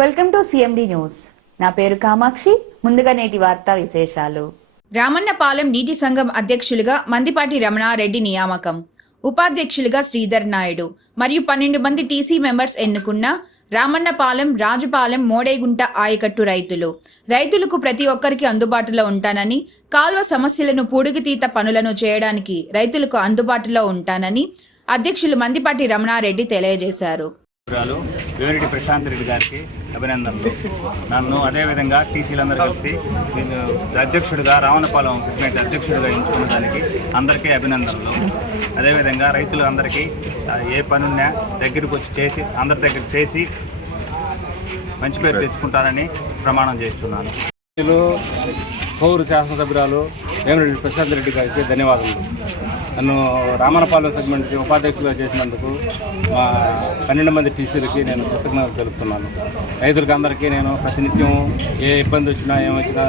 Welcome to CMD news. నా పేరు కామాక్షి. ముందుగా నేటి వార్తా విశేషాలు. రామన్నపాలెం నీటి సంఘం అధ్యక్షులుగా మందిపాటి రమణారెడ్డి నియామకం, ఉపాధ్యక్షులుగా శ్రీధర్ నాయుడు మరియు 12 మంది టీసీ మెంబర్స్ ఎన్నుకున్న రామన్నపాలెం, రాజుపాలెం, మోడేగుంట ఆయకట్టు రైతులకు ప్రతి ఒక్కరికి అందుబాటులో ఉంటానని, కాల్వ సమస్యలను పూడికితీత పనులను చేయడానికి రైతులకు అందుబాటులో ఉంటానని అధ్యక్షులు మందిపాటి రమణారెడ్డి తెలియజేశారు. వేమిరెడ్డి ప్రశాంత్ రెడ్డి గారికి అభినందనలు. నన్ను అదేవిధంగా టీసీలందరూ కలిసి అధ్యక్షుడిగా రామన్నపాలెం సెగ్మెంట్ అధ్యక్షుడిగా ఎంచుకున్న దానికి అందరికీ అభినందనలు. అదేవిధంగా రైతులు అందరికీ ఏ పనున్నా దగ్గరికి వచ్చి చేసి అందరి దగ్గర చేసి మంచి పేరు తెచ్చుకుంటారని ప్రమాణం చేస్తున్నాను. పౌరు శాసనసభ్యురాలు వేమిరెడ్డి ప్రశాంత్ రెడ్డి గారికి ధన్యవాదాలు. నన్ను రామన్నపాలెం సెగ్మెంట్కి ఉపాధ్యక్షులుగా చేసినందుకు మా 12 మంది టీసీలకి నేను కృతజ్ఞతలు తెలుపుతున్నాను. రైతులకి అందరికీ నేను ప్రతినిత్యం ఏ ఇబ్బంది వచ్చినా ఏమొచ్చినా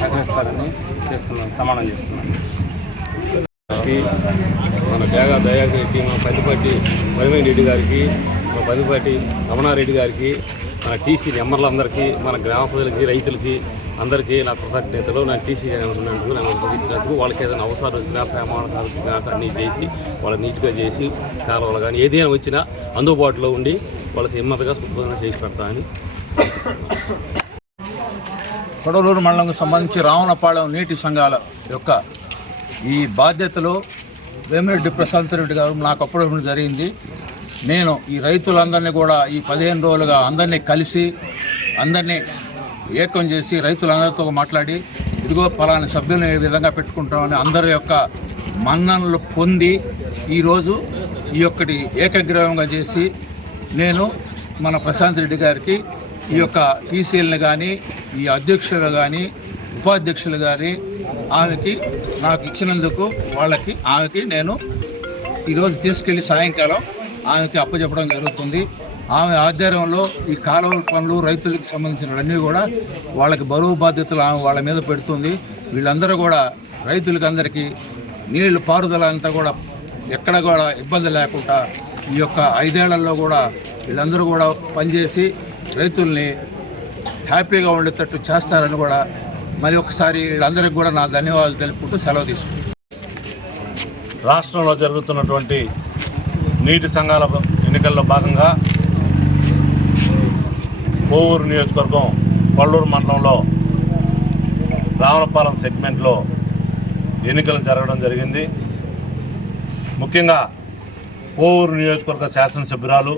సహకరిస్తారని ప్రమాణం చేస్తున్నాను. మన బేగా దయాకర్ రెడ్డి, మా పదిపాటి వైమయ్య రెడ్డి గారికి, మా పదిపాటి రమణారెడ్డి గారికి, మన టీసీ నెంబర్లందరికీ, మన గ్రామ ప్రజలకి, రైతులకి అందరికీ నా కృతజ్ఞతలు. నా టీసీ ఉన్నందుకు నన్ను ఉపయోగించినందుకు, వాళ్ళకి ఏదైనా అవసరాలు వచ్చినా ప్రమాణాలు అన్నీ చేసి వాళ్ళు నీట్గా చేసి కాలువలు కానీ ఏదైనా వచ్చినా అందుబాటులో ఉండి వాళ్ళకి హిమ్మతగా శుభ్రంగా చేసి పెడతామని. కొడవలూరు మండలంకు సంబంధించి రామన్నపాలెం నీటి సంఘాల యొక్క ఈ బాధ్యతలు వేమిరెడ్డి ప్రశాంత్ రెడ్డి గారు నాకు అప్పుడు జరిగింది. నేను ఈ రైతులందరినీ కూడా ఈ 15 రోజులుగా అందరినీ కలిసి అందరినీ ఏకం చేసి రైతులందరితో మాట్లాడి ఇదిగో పలానా సభ్యులను ఏ విధంగా పెట్టుకుంటామని అందరి యొక్క మన్ననలు పొంది ఈరోజు ఈ యొక్కటి ఏకగ్రీవంగా చేసి నేను మన ప్రశాంత్ రెడ్డి గారికి ఈ యొక్క టీసీఎల్ని కానీ ఈ అధ్యక్షులు కానీ ఉపాధ్యక్షులు కానీ ఆమెకి నాకు ఇచ్చినందుకు ఆమెకి నేను ఈరోజు తీసుకెళ్ళి సాయంకాలం ఆమెకి అప్పచెప్పడం జరుగుతుంది. ఆమె ఆధ్వర్యంలో ఈ కాలువ పనులు రైతులకు సంబంధించినవన్నీ కూడా వాళ్ళకి బరువు బాధ్యతలు ఆమె వాళ్ళ మీద పెడుతుంది. వీళ్ళందరూ కూడా రైతులకి అందరికీ నీళ్లు పారుదల అంతా కూడా ఎక్కడ కూడా ఇబ్బంది లేకుండా ఈ యొక్క 5 ఏళ్లలో కూడా వీళ్ళందరూ కూడా పనిచేసి రైతుల్ని హ్యాపీగా ఉండేటట్టు చేస్తారని కూడా మరి ఒకసారి వీళ్ళందరికీ కూడా నా ధన్యవాదాలు తెలుపుకుంటూ సెలవు తీసుకుంటాను. రాష్ట్రంలో జరుగుతున్నటువంటి నీటి సంఘాల ఎన్నికల్లో భాగంగా కోవూరు నియోజకవర్గం కొల్లూరు మండలంలో రామన్నపాలెం సెగ్మెంట్లో ఎన్నికలు జరగడం జరిగింది. ముఖ్యంగా కోవూరు నియోజకవర్గ శాసనసభ్యురాలు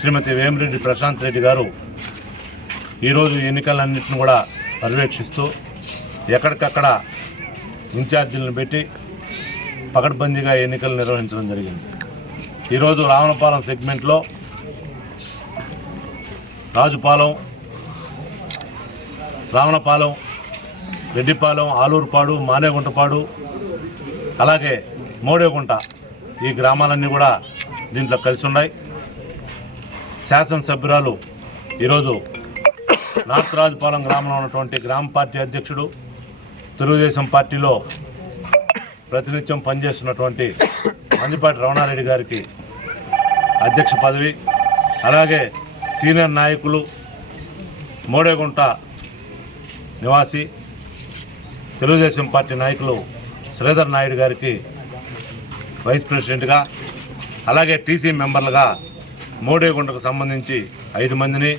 శ్రీమతి వేమిరెడ్డి ప్రశాంత్ రెడ్డి గారు ఈరోజు ఎన్నికలన్నింటిని కూడా పర్యవేక్షిస్తూ ఎక్కడికక్కడ ఇన్ఛార్జీలను పెట్టి పకడ్బందీగా ఎన్నికలు నిర్వహించడం జరిగింది. ఈరోజు రామన్నపాలెం సెగ్మెంట్లో రాజుపాలెం, రామన్నపాలెం, రెడ్డిపాలెం, ఆలూరుపాడు, మానేగుంటపాడు, అలాగే మోడేగుంట ఈ గ్రామాలన్నీ కూడా దీంట్లో కలిసి ఉన్నాయి. శాసనసభ్యురాలు ఈరోజు నార్త్ రాజుపాలెం గ్రామంలో ఉన్నటువంటి గ్రామ పార్టీ అధ్యక్షుడు, తెలుగుదేశం పార్టీలో ప్రతినిత్యం పనిచేస్తున్నటువంటి మందిపాటి రమణారెడ్డి గారికి అధ్యక్ష పదవి, అలాగే సీనియర్ నాయకులు మోడేగుంట నివాసి తెలుగుదేశం పార్టీ నాయకులు శ్రీధర్ నాయుడు గారికి వైస్ ప్రెసిడెంట్గా, అలాగే టీసీ మెంబర్లుగా మోడేగుంటకు సంబంధించి 5 మందిని,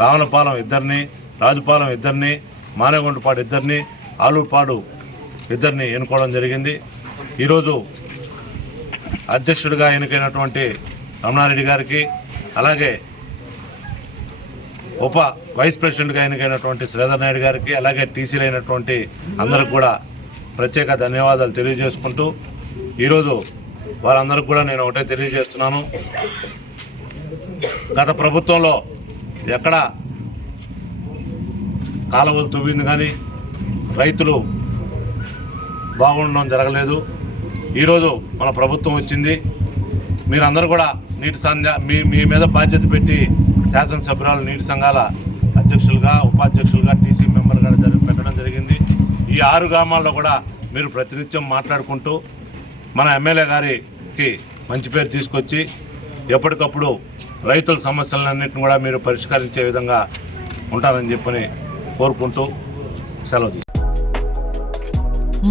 రామన్నపాలెం 2, రాజుపాలెం 2, మానేగుంటపాడు 2, ఆలూరుపాడు 2 ఎన్నుకోవడం జరిగింది. ఈరోజు అధ్యక్షుడిగా ఎన్నికైనటువంటి రమణారెడ్డి గారికి, అలాగే వైస్ ప్రెసిడెంట్గా ఎన్నికైనటువంటి శ్రీధర్ నాయుడు గారికి, అలాగే టీసీలు అయినటువంటి అందరికి కూడా ప్రత్యేక ధన్యవాదాలు తెలియజేసుకుంటూ ఈరోజు వారందరికీ కూడా నేను ఒకటే తెలియజేస్తున్నాను. గత ప్రభుత్వంలో ఎక్కడ కాలువలు తవ్వింది కానీ రైతులు బాగుండడం జరగలేదు. ఈరోజు మన ప్రభుత్వం వచ్చింది. మీరందరూ కూడా మీ మీద బాధ్యత పెట్టి శాసనసభ్యురాలు నీటి సంఘాల అధ్యక్షులుగా, ఉపాధ్యక్షులుగా, టీసీ మెంబర్గా పెట్టడం జరిగింది. ఈ 6 గ్రామాల్లో కూడా మీరు ప్రతినిత్యం మాట్లాడుకుంటూ మన ఎమ్మెల్యే గారికి మంచి పేరు తీసుకొచ్చి ఎప్పటికప్పుడు రైతుల సమస్యలన్నింటిని కూడా మీరు పరిష్కరించే విధంగా ఉంటారని చెప్పని కోరుకుంటూ సెలవు.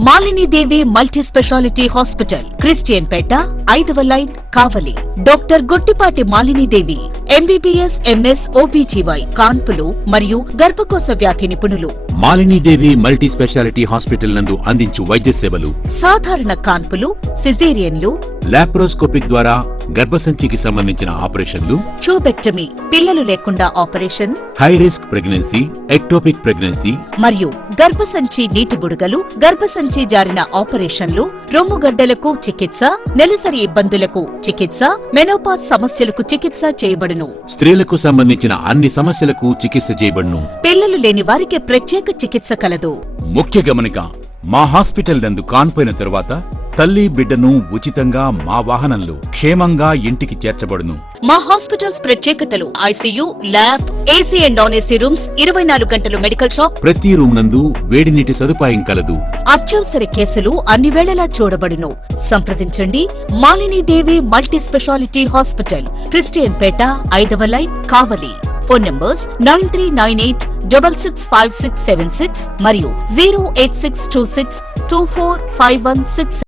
Malinidevi multi speciality hospital, Christian Peta, 5వ line, Kavali. Doctor Gottipati Malinidevi, MBBS, MS, OBGY, కాన్పులు మరియు గర్భకోశ వ్యాధి నిపుణులు. మాలినీదేవి మల్టీ స్పెషాలిటీ హాస్పిటల్ నందు అందించు వైద్య సేవలు: సాధారణ కాన్పులు, సిజేరియన్లు, లాప్రోస్కోపిక్ ద్వారా గర్భసంచికి సంబంధించిన ఆపరేషన్లు, ట్యూబెక్టమీ, పిల్లలు లేకుండా operation, high risk pregnancy, ectopic pregnancy మరియు గర్భసంచి నీటి బుడగలు, గర్భసంచి జారిన ఆపరేషన్లు, రొమ్ముగడ్డలకు చికిత్స, నెలసరి ఇబ్బందులకు చికిత్స, మెనోపాజ్ సమస్యలకు చికిత్స చేయబడును. స్త్రీలకు సంబంధించిన అన్ని సమస్యలకు చికిత్స చేయబడును. పిల్లలు లేని వారికి ప్రత్యేక చికిత్స కలదు. ముఖ్య గమనిక: మా హాస్పిటల్ నందు కాన్పోయిన తరువాత తల్లి బిడ్డను ఉచితంగా మా వాహనంలో క్షేమంగా ఇంటికి చేర్చబడును. మా హాస్పిటల్స్ ప్రత్యేకతలు: ICU, lab, AC and non AC rooms, 24 గంటలు మెడికల్ షాప్, ప్రతి రూమ్ నందు వేడి నీటి సదుపాయం కలదు. అత్యవసర కేసులు అన్ని వేళలా చూడబడును. సంప్రదించండి. Malinidevi multi speciality hospital, Christian Peta, 5వ లైన్, కావలి. ఫోన్ నంబర్స్ 9398665676 మరియు 08626245166.